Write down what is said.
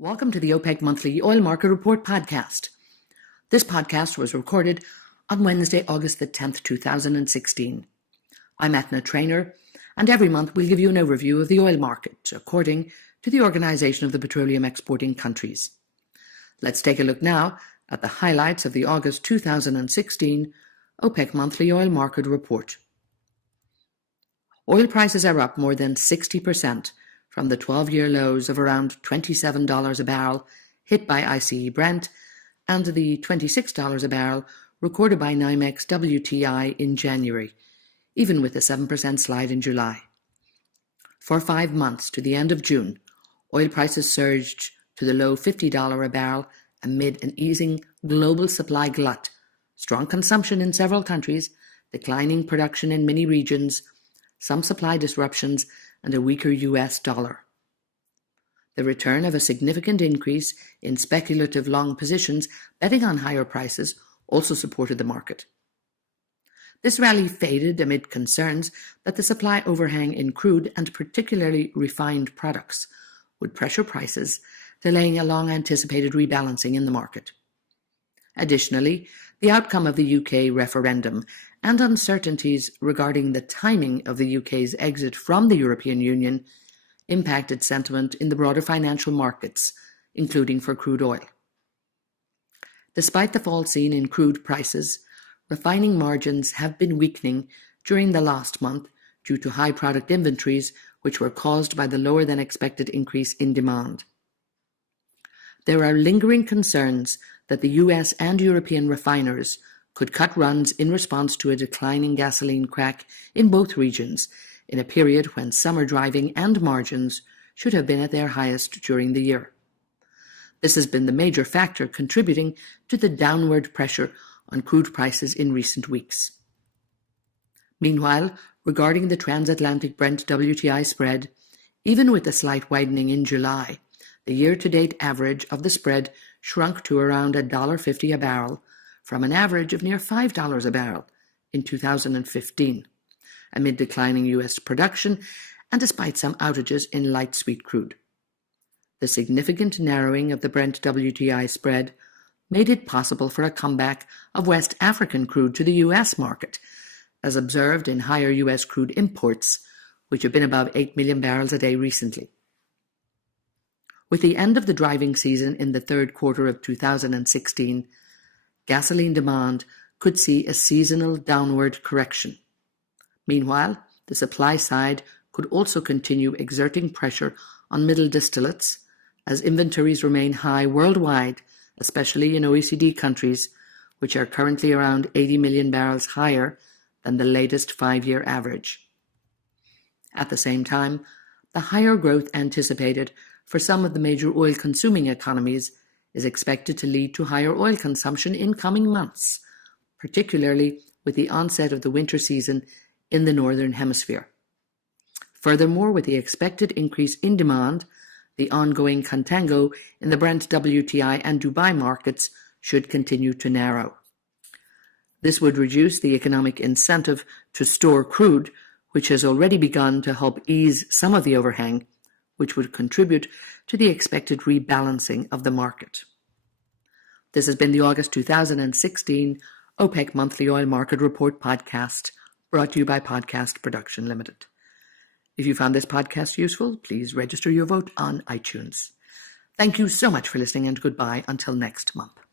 Welcome to the OPEC Monthly Oil Market Report podcast. This podcast was recorded on Wednesday, August the 10th, 2016. I'm Eithne Treanor, and every month we'll give you an overview of the oil market according to the Organization of the Petroleum Exporting Countries. Let's take a look now at the highlights of the August 2016 OPEC Monthly Oil Market Report. Oil prices are up more than 60% from the 12-year lows of around $27 a barrel hit by ICE Brent and the $26 a barrel recorded by NYMEX WTI in January, even with a 7% slide in July. For 5 months to the end of June, oil prices surged to the low $50 a barrel amid an easing global supply glut, strong consumption in several countries, declining production in many regions, some supply disruptions, and a weaker US dollar. The return of a significant increase in speculative long positions betting on higher prices also supported the market. This rally faded amid concerns that the supply overhang in crude and particularly refined products would pressure prices, delaying a long-anticipated rebalancing in the market. Additionally, the outcome of the UK referendum and uncertainties regarding the timing of the UK's exit from the European Union impacted sentiment in the broader financial markets, including for crude oil. Despite the fall seen in crude prices, refining margins have been weakening during the last month due to high product inventories, which were caused by the lower-than-expected increase in demand. There are lingering concerns that the US and European refiners could cut runs in response to a declining gasoline crack in both regions in a period when summer driving and margins should have been at their highest during the year. This has been the major factor contributing to the downward pressure on crude prices in recent weeks. Meanwhile, regarding the transatlantic Brent WTI spread, even with a slight widening in July, the year-to-date average of the spread shrunk to around $1.50 a barrel, from an average of near $5 a barrel in 2015, amid declining U.S. production and despite some outages in light sweet crude. The significant narrowing of the Brent WTI spread made it possible for a comeback of West African crude to the U.S. market, as observed in higher U.S. crude imports, which have been above 8 million barrels a day recently. With the end of the driving season in the third quarter of 2016, gasoline demand could see a seasonal downward correction. Meanwhile, the supply side could also continue exerting pressure on middle distillates as inventories remain high worldwide, especially in OECD countries, which are currently around 80 million barrels higher than the latest 5-year average. At the same time, the higher growth anticipated for some of the major oil-consuming economies is expected to lead to higher oil consumption in coming months, particularly with the onset of the winter season in the Northern Hemisphere. Furthermore, with the expected increase in demand, the ongoing contango in the Brent WTI and Dubai markets should continue to narrow. This would reduce the economic incentive to store crude, which has already begun to help ease some of the overhang, which would contribute to the expected rebalancing of the market. This has been the August 2016 OPEC Monthly Oil Market Report podcast, brought to you by Podcast Production Limited. If you found this podcast useful, please register your vote on iTunes. Thank you so much for listening, and goodbye until next month.